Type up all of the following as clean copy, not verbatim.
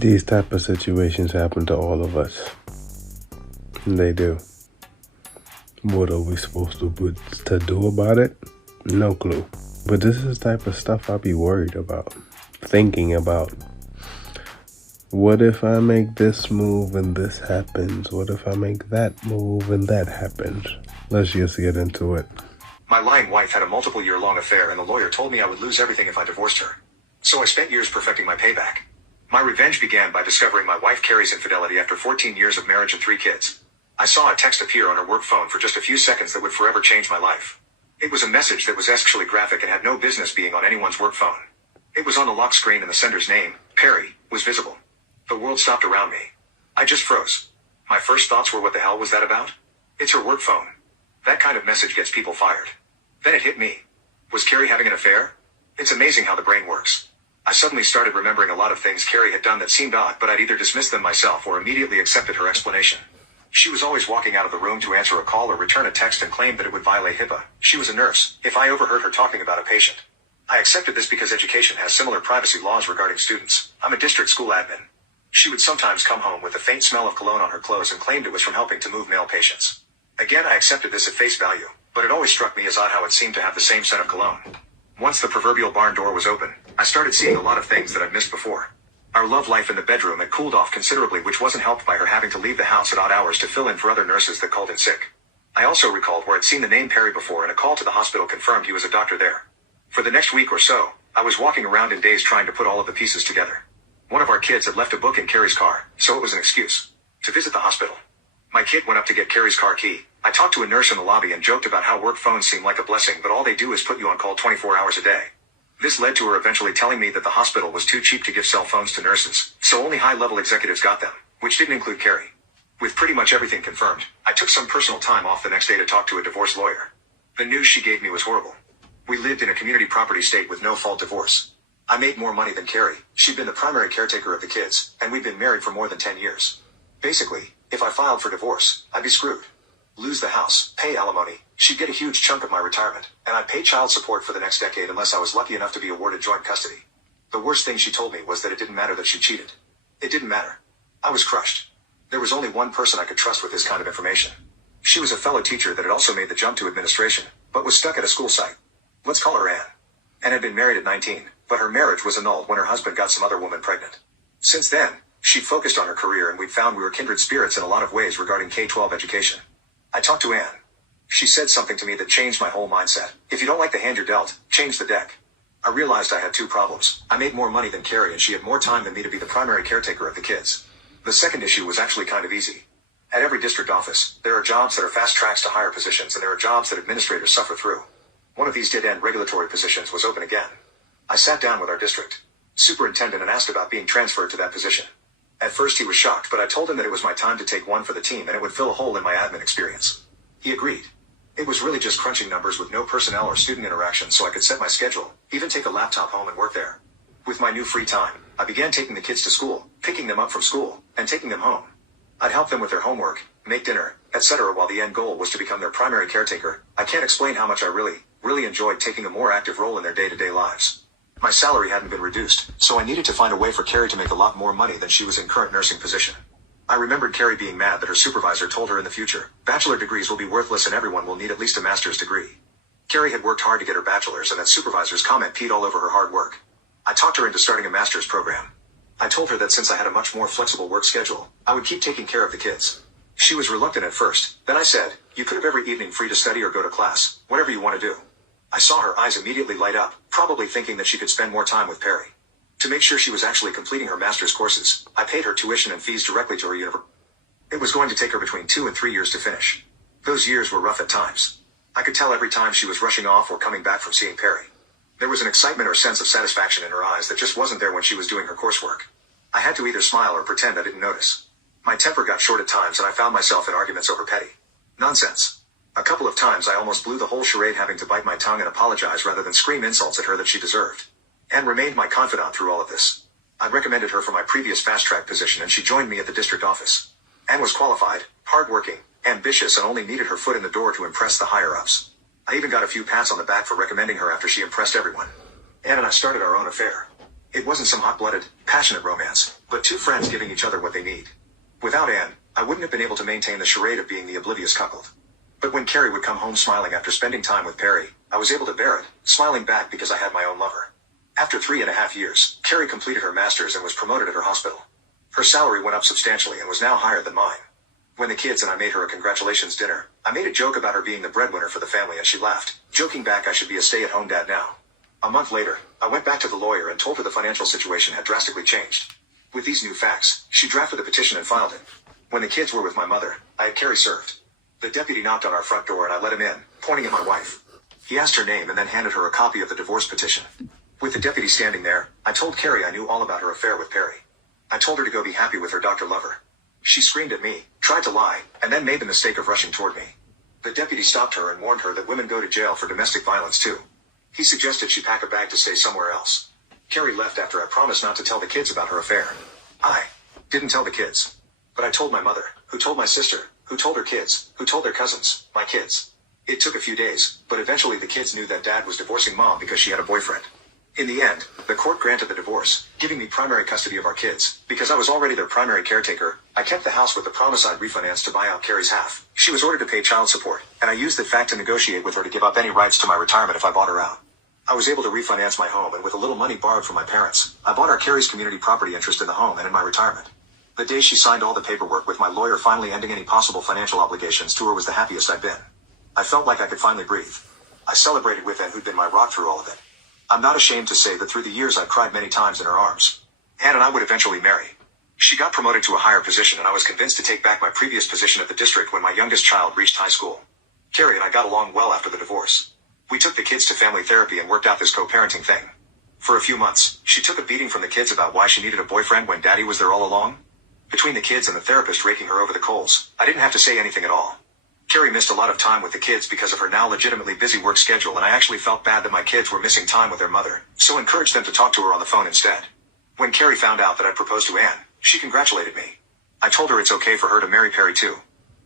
These type of situations happen to all of us. They do. What are we supposed to do about it? No clue. But this is the type of stuff I be worried about, thinking about. What if I make this move and this happens? What if I make that move and that happens? Let's just get into it. My lying wife had a multiple-year-long affair, and the lawyer told me I would lose everything if I divorced her. So I spent years perfecting my payback. My revenge began by discovering my wife Carrie's infidelity after 14 years of marriage and 3 kids. I saw a text appear on her work phone for just a few seconds that would forever change my life. It was a message that was sexually graphic and had no business being on anyone's work phone. It was on the lock screen and the sender's name, Perry, was visible. The world stopped around me. I just froze. My first thoughts were, what the hell was that about? It's her work phone. That kind of message gets people fired. Then it hit me. Was Carrie having an affair? It's amazing how the brain works. I suddenly started remembering a lot of things Carrie had done that seemed odd, but I'd either dismissed them myself or immediately accepted her explanation. She was always walking out of the room to answer a call or return a text and claimed that it would violate HIPAA. She was a nurse. If I overheard her talking about a patient, I accepted this because education has similar privacy laws regarding students. I'm a district school admin. She would sometimes come home with a faint smell of cologne on her clothes and claimed it was from helping to move male patients. Again, I accepted this at face value, but it always struck me as odd how it seemed to have the same scent of cologne. Once the proverbial barn door was open, I started seeing a lot of things that I'd missed before. Our love life in the bedroom had cooled off considerably, which wasn't helped by her having to leave the house at odd hours to fill in for other nurses that called in sick. I also recalled where I'd seen the name Perry before, and a call to the hospital confirmed he was a doctor there. For the next week or so, I was walking around in daze trying to put all of the pieces together. One of our kids had left a book in Carrie's car, so it was an excuse to visit the hospital. My kid went up to get Carrie's car key. I talked to a nurse in the lobby and joked about how work phones seem like a blessing, but all they do is put you on call 24 hours a day. This led to her eventually telling me that the hospital was too cheap to give cell phones to nurses, so only high-level executives got them, which didn't include Carrie. With pretty much everything confirmed, I took some personal time off the next day to talk to a divorce lawyer. The news she gave me was horrible. We lived in a community property state with no-fault divorce. I made more money than Carrie. She'd been the primary caretaker of the kids, and we'd been married for more than 10 years. Basically, if I filed for divorce, I'd be screwed. Lose the house, pay alimony, she'd get a huge chunk of my retirement, and I'd pay child support for the next decade unless I was lucky enough to be awarded joint custody. The worst thing she told me was that it didn't matter that she cheated. It didn't matter. I was crushed. There was only one person I could trust with this kind of information. She was a fellow teacher that had also made the jump to administration, but was stuck at a school site. Let's call her Anne. Anne had been married at 19, but her marriage was annulled when her husband got some other woman pregnant. Since then, she'd focused on her career, and we'd found we were kindred spirits in a lot of ways regarding K-12 education. I talked to Anne. She said something to me that changed my whole mindset. If you don't like the hand you're dealt, change the deck. I realized I had 2 problems. I made more money than Carrie, and she had more time than me to be the primary caretaker of the kids. The second issue was actually kind of easy. At every district office, there are jobs that are fast tracks to higher positions, and there are jobs that administrators suffer through. One of these dead-end regulatory positions was open again. I sat down with our district superintendent and asked about being transferred to that position. At first he was shocked, but I told him that it was my time to take one for the team and it would fill a hole in my admin experience. He agreed. It was really just crunching numbers with no personnel or student interaction, so I could set my schedule, even take a laptop home and work there. With my new free time, I began taking the kids to school, picking them up from school, and taking them home. I'd help them with their homework, make dinner, etc., while the end goal was to become their primary caretaker. I can't explain how much I really enjoyed taking a more active role in their day-to-day lives. My salary hadn't been reduced, so I needed to find a way for Carrie to make a lot more money than she was in current nursing position. I remembered Carrie being mad that her supervisor told her in the future, bachelor degrees will be worthless and everyone will need at least a master's degree. Carrie had worked hard to get her bachelor's, and that supervisor's comment peed all over her hard work. I talked her into starting a master's program. I told her that since I had a much more flexible work schedule, I would keep taking care of the kids. She was reluctant at first. Then I said, you could have every evening free to study or go to class, whatever you want to do. I saw her eyes immediately light up, probably thinking that she could spend more time with Perry. To make sure she was actually completing her master's courses, I paid her tuition and fees directly to her university. It was going to take her between 2 and 3 years to finish. Those years were rough at times. I could tell every time she was rushing off or coming back from seeing Perry. There was an excitement or sense of satisfaction in her eyes that just wasn't there when she was doing her coursework. I had to either smile or pretend I didn't notice. My temper got short at times, and I found myself in arguments over petty nonsense. A couple of times I almost blew the whole charade, having to bite my tongue and apologize rather than scream insults at her that she deserved. Anne remained my confidant through all of this. I recommended her for my previous fast-track position, and she joined me at the district office. Anne was qualified, hardworking, ambitious, and only needed her foot in the door to impress the higher-ups. I even got a few pats on the back for recommending her after she impressed everyone. Anne and I started our own affair. It wasn't some hot-blooded, passionate romance, but two friends giving each other what they need. Without Anne, I wouldn't have been able to maintain the charade of being the oblivious cuckold. But when Carrie would come home smiling after spending time with Perry, I was able to bear it, smiling back because I had my own lover. After 3.5 years, Carrie completed her master's and was promoted at her hospital. Her salary went up substantially and was now higher than mine. When the kids and I made her a congratulations dinner, I made a joke about her being the breadwinner for the family and she laughed, joking back I should be a stay-at-home dad now. A month later, I went back to the lawyer and told her the financial situation had drastically changed. With these new facts, she drafted the petition and filed it. When the kids were with my mother, I had Carrie served. The deputy knocked on our front door and I let him in, pointing at my wife. He asked her name and then handed her a copy of the divorce petition. With the deputy standing there, I told Carrie I knew all about her affair with Perry. I told her to go be happy with her Dr. Lover. She screamed at me, tried to lie, and then made the mistake of rushing toward me. The deputy stopped her and warned her that women go to jail for domestic violence too. He suggested she pack a bag to stay somewhere else. Carrie left after I promised not to tell the kids about her affair. I didn't tell the kids. But I told my mother, who told my sister, who told her kids, who told their cousins, my kids. It took a few days, but eventually the kids knew that Dad was divorcing Mom because she had a boyfriend. In the end, the court granted the divorce, giving me primary custody of our kids. Because I was already their primary caretaker, I kept the house with the promise I'd refinance to buy out Carrie's half. She was ordered to pay child support, and I used that fact to negotiate with her to give up any rights to my retirement if I bought her out. I was able to refinance my home, and with a little money borrowed from my parents, I bought our Carrie's community property interest in the home and in my retirement. The day she signed all the paperwork with my lawyer finally ending any possible financial obligations to her was the happiest I'd been. I felt like I could finally breathe. I celebrated with Anne, who'd been my rock through all of it. I'm not ashamed to say that through the years I cried many times in her arms. Anne and I would eventually marry. She got promoted to a higher position and I was convinced to take back my previous position at the district when my youngest child reached high school. Carrie and I got along well after the divorce. We took the kids to family therapy and worked out this co-parenting thing. For a few months, she took a beating from the kids about why she needed a boyfriend when Daddy was there all along. Between the kids and the therapist raking her over the coals, I didn't have to say anything at all. Carrie missed a lot of time with the kids because of her now legitimately busy work schedule, and I actually felt bad that my kids were missing time with their mother, so encouraged them to talk to her on the phone instead. When Carrie found out that I'd proposed to Anne, she congratulated me. I told her it's okay for her to marry Perry too.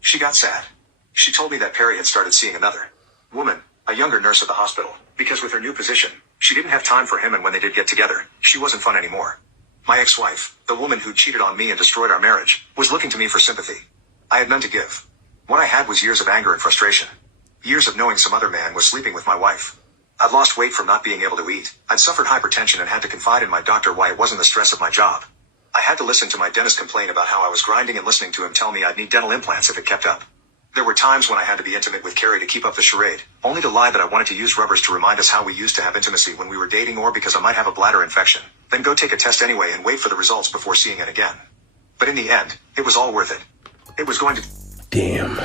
She got sad. She told me that Perry had started seeing another woman, a younger nurse at the hospital, because with her new position, she didn't have time for him, and when they did get together, she wasn't fun anymore. My ex-wife, the woman who cheated on me and destroyed our marriage, was looking to me for sympathy. I had none to give. What I had was years of anger and frustration. Years of knowing some other man was sleeping with my wife. I'd lost weight from not being able to eat. I'd suffered hypertension and had to confide in my doctor why it wasn't the stress of my job. I had to listen to my dentist complain about how I was grinding and listening to him tell me I'd need dental implants if it kept up. There were times when I had to be intimate with Carrie to keep up the charade, only to lie that I wanted to use rubbers to remind us how we used to have intimacy when we were dating, or because I might have a bladder infection, then go take a test anyway and wait for the results before seeing it again. But in the end, it was all worth it. It was going to... Damn.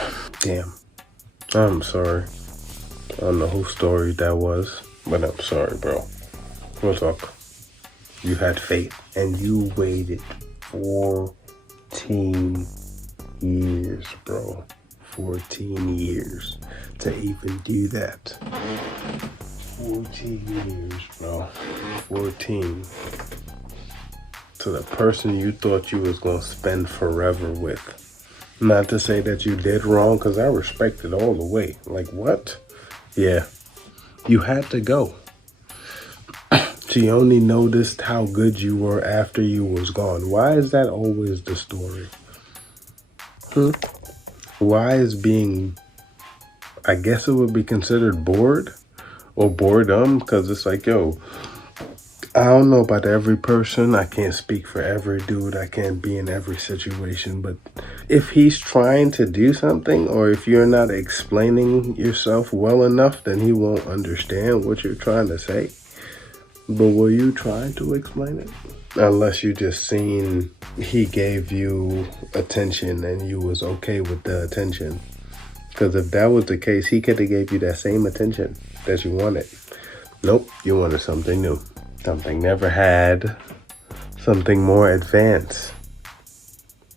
I'm sorry. I don't know whose story that was, but I'm sorry, bro. We'll talk. You had faith, and you waited 14 years, bro. 14 years to even do that. 14 years, bro. 14. To the person you thought you was gonna spend forever with. Not to say that you did wrong, because I respect it all the way. Like, what? Yeah. You had to go. She only noticed how good you were after you was gone. Why is that always the story? Why is being, I guess it would be considered bored or boredom? Because it's like, yo, I don't know about every person. I can't speak for every dude. I can't be in every situation. But if he's trying to do something, or if you're not explaining yourself well enough, then he won't understand what you're trying to say. But were you trying to explain it? Unless you just seen he gave you attention and you was okay with the attention. Because if that was the case, he could have gave you that same attention that you wanted. Nope, you wanted something new. Something never had. Something more advanced.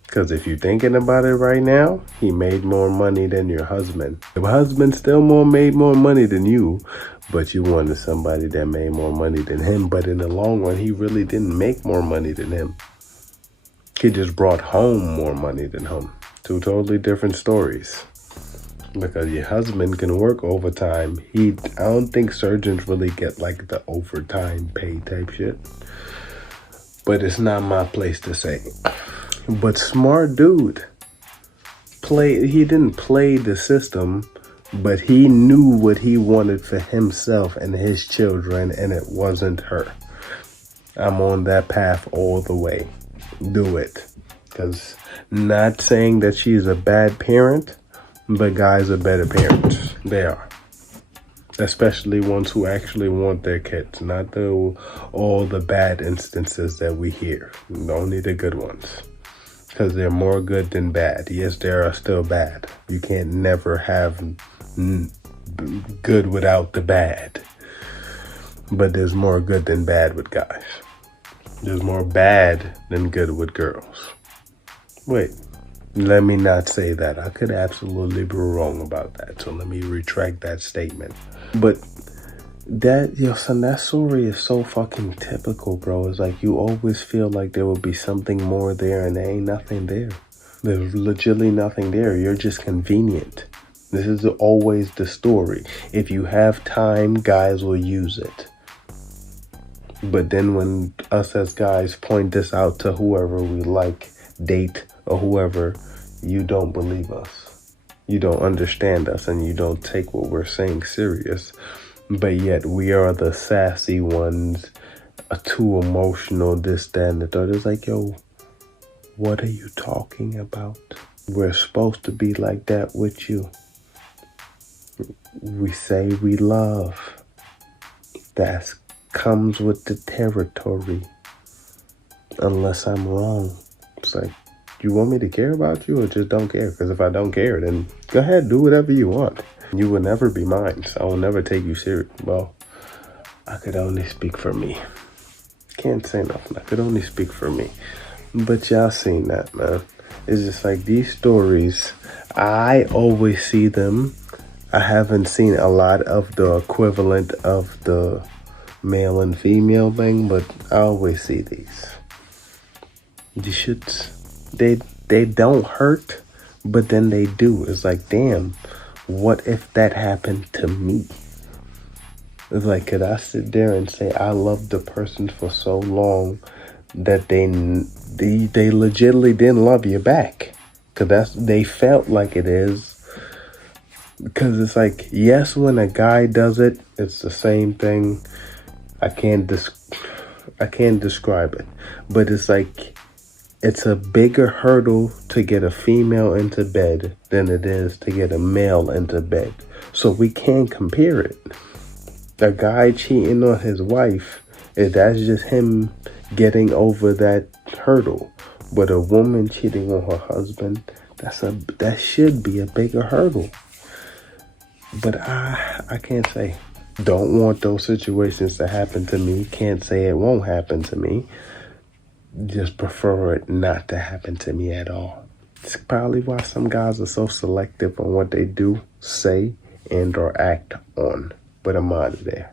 Because if you're thinking about it right now, he made more money than your husband. Your husband still made more money than you, but you wanted somebody that made more money than him. But in the long run, he really didn't make more money than him. He just brought home more money than him. Two totally different stories. Because your husband can work overtime. I don't think surgeons really get like the overtime pay type shit. But it's not my place to say. But smart dude. He didn't play the system, but he knew what he wanted for himself and his children, and it wasn't her. I'm on that path all the way. Do it. Because not saying that she's a bad parent, but guys are better parents. They are. Especially ones who actually want their kids, not all the bad instances that we hear. Only the good ones. Because they're more good than bad. Yes, there are still bad. You can't never have good without the bad. But there's more good than bad with guys. There's more bad than good with girls. Wait, let me not say that. I could absolutely be wrong about that. So let me retract that statement. But that story is so fucking typical, bro. It's like you always feel like there will be something more there, and there ain't nothing there. There's legitimately nothing there. You're just convenient. This is always the story. If you have time, guys will use it. But then when us as guys point this out to whoever we like, date, or whoever, you don't believe us. You don't understand us, and you don't take what we're saying serious. But yet we are the sassy ones, too emotional, this, that, and the third. It's like, yo, what are you talking about? We're supposed to be like that with you. We say we love. That comes with the territory. Unless I'm wrong. It's like, you want me to care about you or just don't care? Because if I don't care, then go ahead, do whatever you want. You will never be mine, so I will never take you serious. Well, I could only speak for me. Can't say nothing. I could only speak for me. But y'all seen that, man. It's just like these stories, I always see them. I haven't seen a lot of the equivalent of the male and female thing, but I always see these. These shits, they don't hurt, but then they do. It's like, damn. What if that happened to me? It's like, could I sit there and say I loved the person for so long that they legitimately didn't love you back? Because they felt like it is. Because it's like, yes, when a guy does it, it's the same thing. I can't describe it, but it's like, it's a bigger hurdle to get a female into bed than it is to get a male into bed. So we can't compare it. A guy cheating on his wife, that's just him getting over that hurdle. But a woman cheating on her husband, that should be a bigger hurdle. But I can't say. Don't want those situations to happen to me. Can't say it won't happen to me. Just prefer it not to happen to me at all. It's probably why some guys are so selective on what they do, say, and or act on. But I'm out of there.